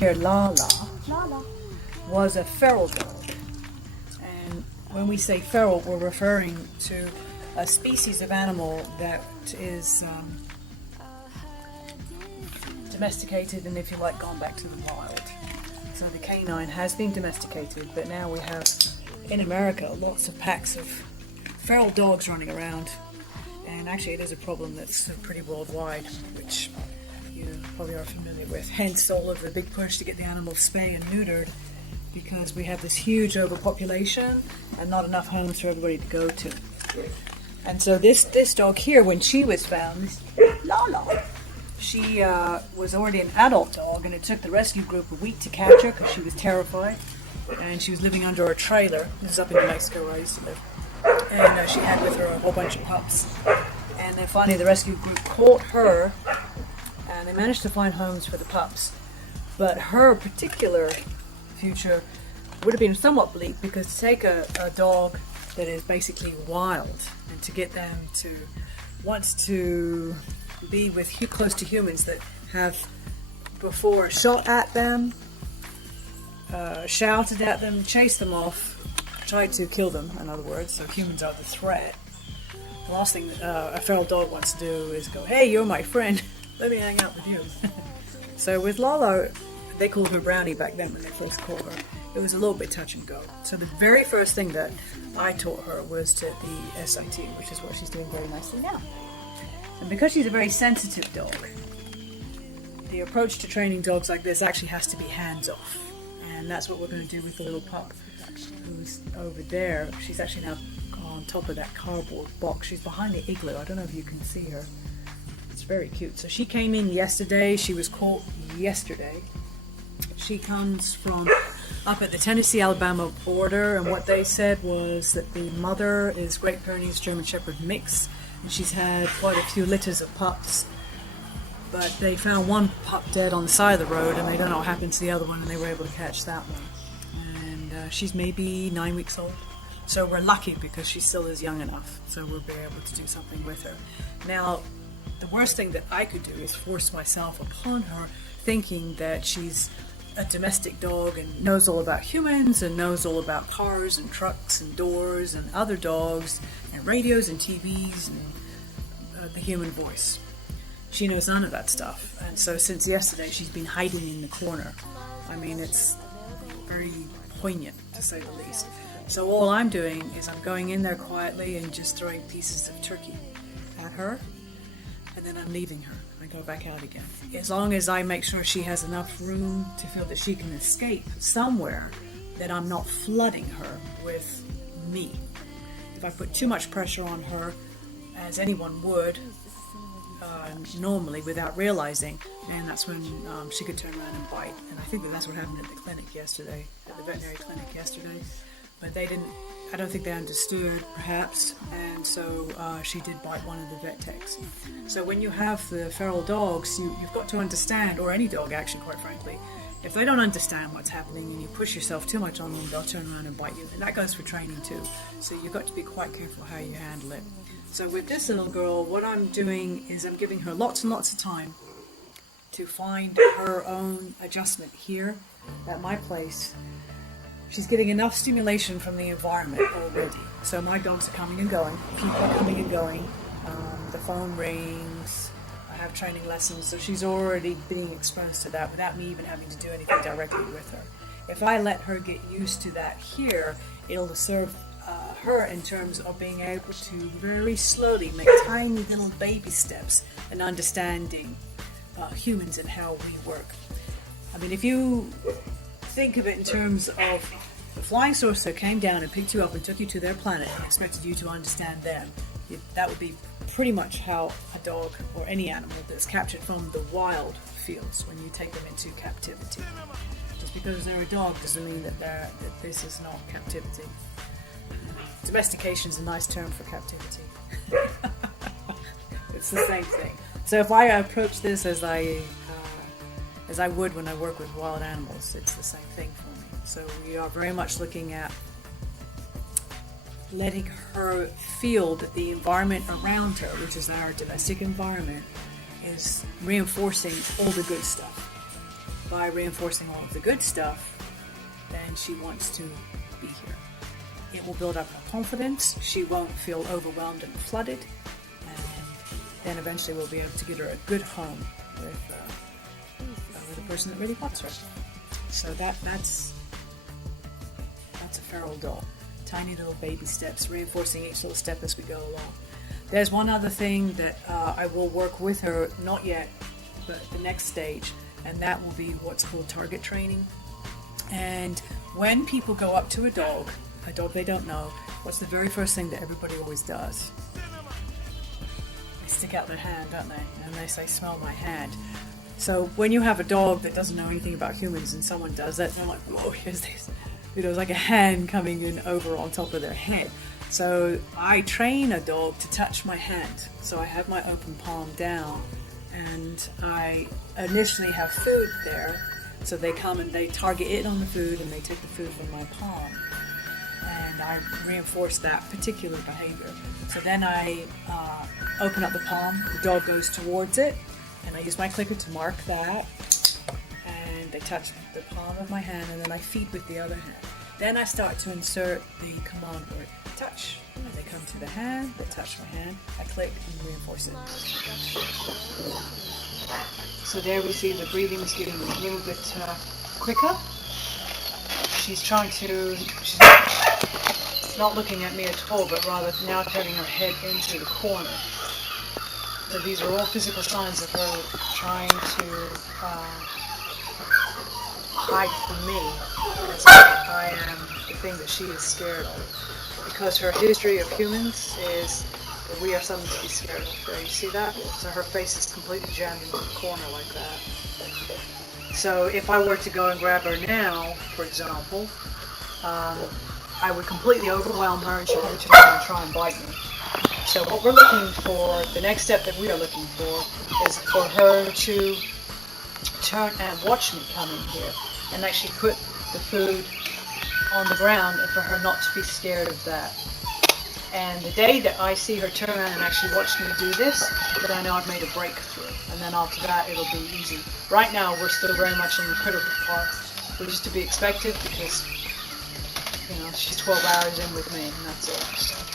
here, Lala, was a feral dog. And when we say feral, we're referring to a species of animal that is domesticated and, if you like, gone back to the wild. So the canine has been domesticated, but now we have, in America, lots of packs of feral dogs running around. And actually it is a problem that's pretty worldwide, which you probably are familiar with. Hence all of the big push to get the animals spayed and neutered, because we have this huge overpopulation and not enough homes for everybody to go to. And so this dog here, when she was found, Lala, she was already an adult dog, and it took the rescue group a week to catch her because she was terrified. And she was living under a trailer. This is up in New Mexico where I used to live. And she had with her a whole bunch of pups. And then finally the rescue group caught her, and they managed to find homes for the pups. But her particular future would have been somewhat bleak, because to take a dog that is basically wild and to get them to wants to be with close to humans that have before shot at them, shouted at them, chased them off, tried to kill them, in other words, so humans are the threat. The last thing a feral dog wants to do is go, hey, you're my friend, let me hang out with you. So with Lala, they called her Brownie back then when they first caught her. It was a little bit touch and go. So the very first thing that I taught her was the SIT, which is what she's doing very nicely now. And because she's a very sensitive dog, the approach to training dogs like this actually has to be hands-off. And that's what we're going to do with the little pup who's over there. She's actually now on top of that cardboard box. She's behind the igloo. I don't know if you can see her. It's very cute. So she came in yesterday. She was caught yesterday. She comes from up at the Tennessee-Alabama border, and what they said was that the mother is Great Pyrenees German Shepherd mix, and she's had quite a few litters of pups. But they found one pup dead on the side of the road, and they don't know what happened to the other one, and they were able to catch that one. And she's maybe 9 weeks old. So we're lucky because she still is young enough, so we'll be able to do something with her. Now, the worst thing that I could do is force myself upon her, thinking that she's a domestic dog and knows all about humans and knows all about cars and trucks and doors and other dogs and radios and TVs and the human voice. She knows none of that stuff, and so since yesterday she's been hiding in the corner. I mean, it's very poignant, to say the least. So all I'm doing is I'm going in there quietly and just throwing pieces of turkey at her, and then I'm leaving her. I go back out again. As long as I make sure she has enough room to feel that she can escape somewhere, that I'm not flooding her with me. If I put too much pressure on her, as anyone would, normally without realizing, and that's when she could turn around and bite. And I think that's what happened at the clinic yesterday, at the veterinary clinic yesterday. But they didn't, I don't think they understood, perhaps, and so she did bite one of the vet techs. So when you have the feral dogs, you've got to understand, or any dog actually, quite frankly, if they don't understand what's happening and you push yourself too much on them, they'll turn around and bite you. And that goes for training too. So you've got to be quite careful how you handle it. So with this little girl, what I'm doing is I'm giving her lots and lots of time to find her own adjustment here at my place. She's getting enough stimulation from the environment already. So my dogs are coming and going, people are coming and going, the phone rings, I have training lessons, so she's already being exposed to that without me even having to do anything directly with her. If I let her get used to that here, it'll serve her in terms of being able to very slowly make tiny little baby steps in understanding humans and how we work. I mean, if you think of it in terms of the flying saucer came down and picked you up and took you to their planet and expected you to understand them, that would be pretty much how a dog or any animal that's captured from the wild feels when you take them into captivity. Just because they're a dog doesn't mean that this is not captivity. Domestication is a nice term for captivity. It's the same thing. So if I approach this as I would when I work with wild animals, it's the same thing for me. So we are very much looking at letting her feel that the environment around her, which is our domestic environment, is reinforcing all the good stuff. by reinforcing all of the good stuff, then she wants to be here. It will build up her confidence. She won't feel overwhelmed and flooded. And then eventually we'll be able to get her a good home with a person that really wants her. So that's a feral doll. Tiny little baby steps, reinforcing each little step as we go along. There's one other thing that I will work with her, not yet, but the next stage, and that will be what's called target training. And when people go up to a dog they don't know, what's the very first thing that everybody always does? They stick out their hand, don't they? And they say, smell my hand. So when you have a dog that doesn't know anything about humans and someone does that, they're like, whoa, here's this. You know, it's like a hand coming in over on top of their head. So I train a dog to touch my hand. So I have my open palm down, and I initially have food there. So they come and they target it on the food, and they take the food from my palm. And I reinforce that particular behavior. So then I open up the palm, the dog goes towards it, and I use my clicker to mark that. And they touch the palm of my hand, and then I feed with the other hand. Then I start to insert the command word, touch. And they come to the hand, they touch my hand, I click and reinforce it. So there we see the breathing is getting a little bit quicker. She's not looking at me at all, but rather now turning her head into the corner. So these are all physical signs of her trying to hide from me, as I am the thing that she is scared of. Because her history of humans is that we are something to be scared of. There, you see that? So her face is completely jammed into the corner like that. So if I were to go and grab her now, for example, I would completely overwhelm her and she would turn around and try and bite me. So what we're looking for, the next step that we are looking for, is for her to turn and watch me come in here and actually put the food on the ground, and for her not to be scared of that. And the day that I see her turn around and actually watch me do this, then I know I've made a breakthrough. And then after that, it'll be easy. Right now, we're still very much in the critical part, which is to be expected because, you know, she's 12 hours in with me, and that's it.